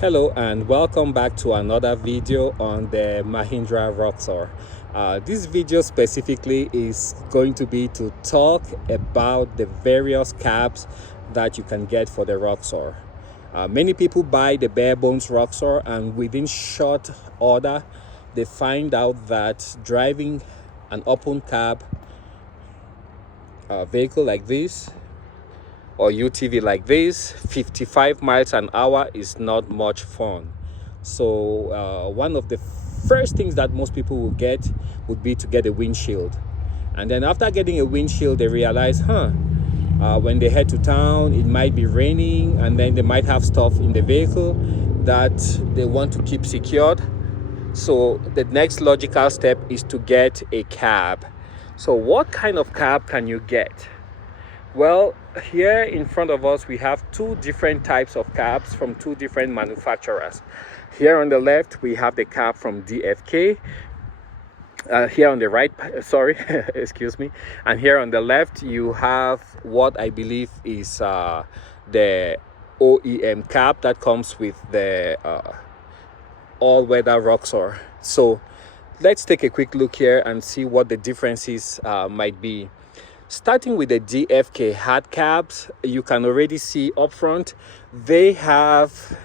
Hello and welcome back to another video on the Mahindra Roxor. This video specifically is going to be to talk about the various cabs that you can get for the Roxor. Many people buy the bare bones Roxor, and within short order they find out that driving an open cab vehicle like this or UTV like this, 55 miles an hour is not much fun. So one of the first things that most people will get would be to get a windshield. And then after getting a windshield, they realize, when they head to town, it might be raining, and then they might have stuff in the vehicle that they want to keep secured. So the next logical step is to get a cab. So what kind of cab can you get? Well, here in front of us we have two different types of cabs from two different manufacturers. Here on the left we have the cab from DFK. Here on the right, sorry, excuse me. And here on the left you have what I believe is the OEM cab that comes with the all-weather Roxor. So let's take a quick look here and see what the differences might be. Starting with the DFK hard cabs, you can already see up front they have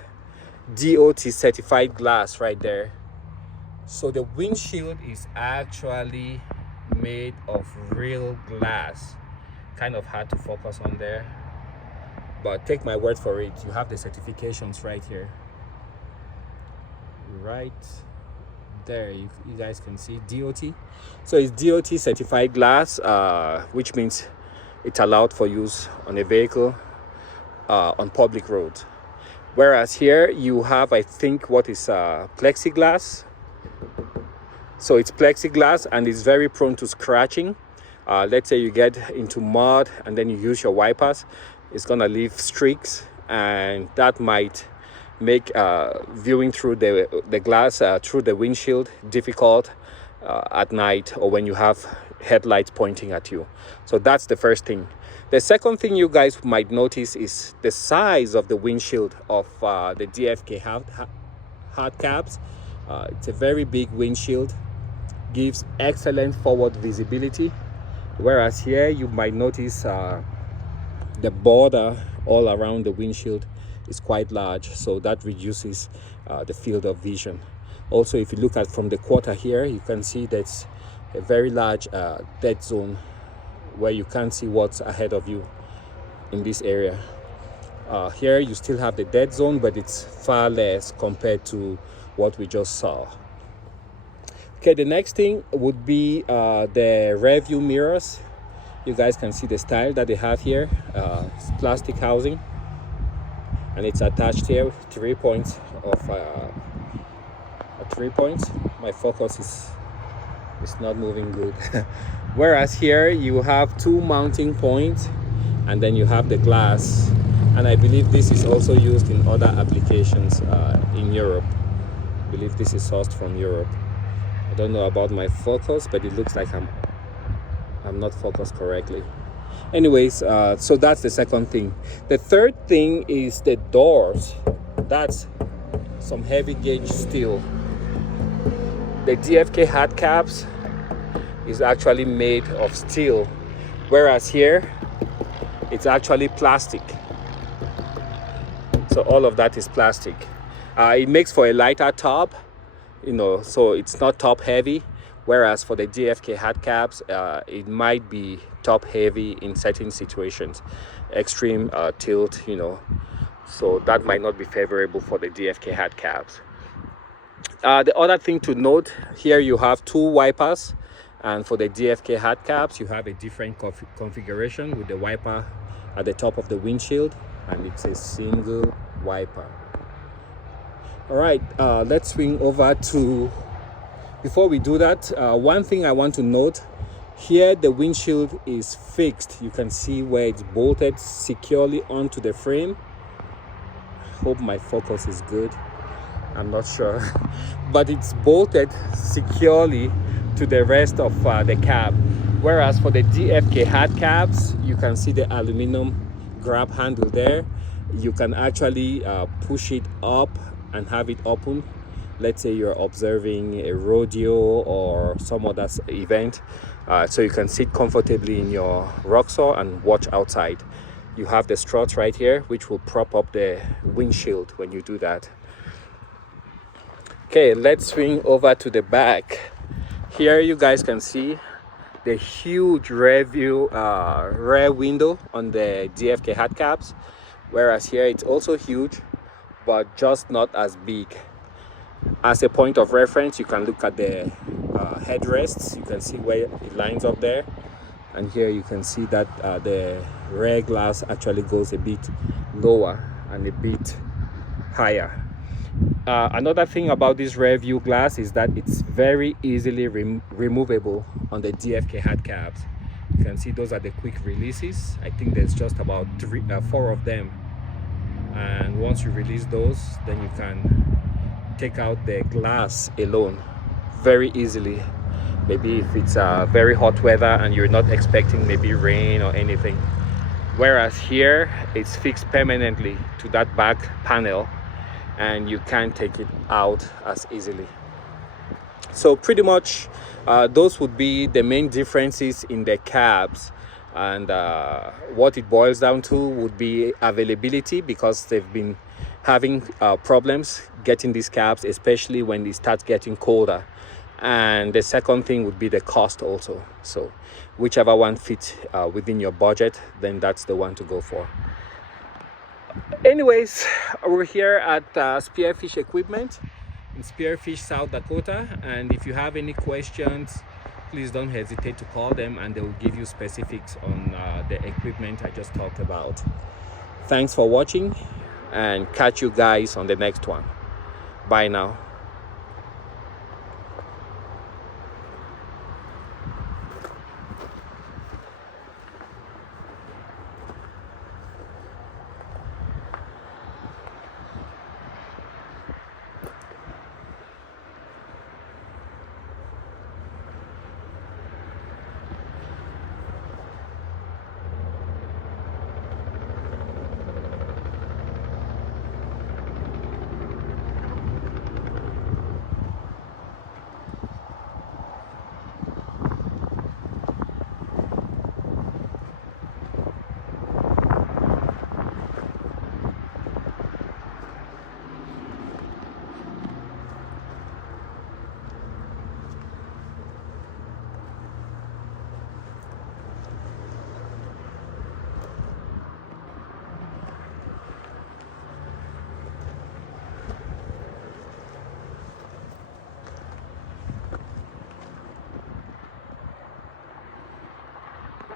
DOT certified glass right there. So the windshield is actually made of real glass. Kind of hard to focus on there, but take my word for it, you have the certifications right here. Right there, you guys can see DOT. So it's DOT certified glass, which means it's allowed for use on a vehicle on public roads. Whereas here you have, I think, what is plexiglass. So it's plexiglass and it's very prone to scratching. Let's say you get into mud and then you use your wipers, it's gonna leave streaks, and that might make viewing through the glass through the windshield difficult at night or when you have headlights pointing at you. So that's the first thing. The second thing you guys might notice is the size of the windshield of the DFK hard cabs. It's a very big windshield, gives excellent forward visibility, whereas here you might notice the border all around the windshield is quite large, so that reduces the field of vision. Also, if you look at from the quarter here, you can see that's a very large dead zone where you can't see what's ahead of you in this area. Here you still have the dead zone, but it's far less compared to what we just saw. Okay, the next thing would be the rear view mirrors. You guys can see the style that they have here. It's plastic housing, and it's attached here with 3 points of 3 points. My focus is not moving good. Whereas here you have 2 mounting points, and then you have the glass, and I believe this is also used in other applications in Europe. I believe this is sourced from Europe. I don't know about my focus, but it looks like I'm not focused correctly. Anyways, so that's the second thing. The third thing is the doors. That's some heavy gauge steel. The DFK hard cabs is actually made of steel, whereas here it's actually plastic. So all of that is plastic. It makes for a lighter top, so it's not top heavy. Whereas for the DFK hard cabs, it might be top heavy in certain situations, extreme tilt, so that might not be favorable for the DFK hard cabs. The other thing to note, here you have 2 wipers, and for the DFK hard cabs you have a different configuration with the wiper at the top of the windshield, and it's a single wiper. All right, let's swing over to, before we do that, one thing I want to note, here the windshield is fixed. You can see where it's bolted securely onto the frame. Hope my focus is good, I'm not sure. But it's bolted securely to the rest of the cab. Whereas for the DFK hard cabs, you can see the aluminum grab handle there. You can actually push it up and have it open. Let's say you're observing a rodeo or some other event, so you can sit comfortably in your Roxor and watch outside. You have the struts right here, which will prop up the windshield when you do that. Okay, let's swing over to the back. Here you guys can see the huge rear view rear window on the DFK hardcaps, whereas here it's also huge, but just not as big. As a point of reference, you can look at the headrests. You can see where it lines up there, and here you can see that the rear glass actually goes a bit lower and a bit higher. Another thing about this rear view glass is that it's very easily removable on the DFK hardcaps. You can see those are the quick releases. I think there's just about 4 of them, and once you release those, then you can take out the glass alone very easily. Maybe if it's very hot weather and you're not expecting maybe rain or anything, whereas here it's fixed permanently to that back panel and you can't take it out as easily. So pretty much those would be the main differences in the cabs, and what it boils down to would be availability, because they've been having problems getting these cabs, especially when it starts getting colder. And the second thing would be the cost also. So whichever one fits within your budget, then that's the one to go for. Anyways, we're here at Spearfish Equipment in Spearfish, South Dakota, and if you have any questions, please don't hesitate to call them and they will give you specifics on the equipment I just talked about. Thanks for watching, and catch you guys on the next one. Bye now.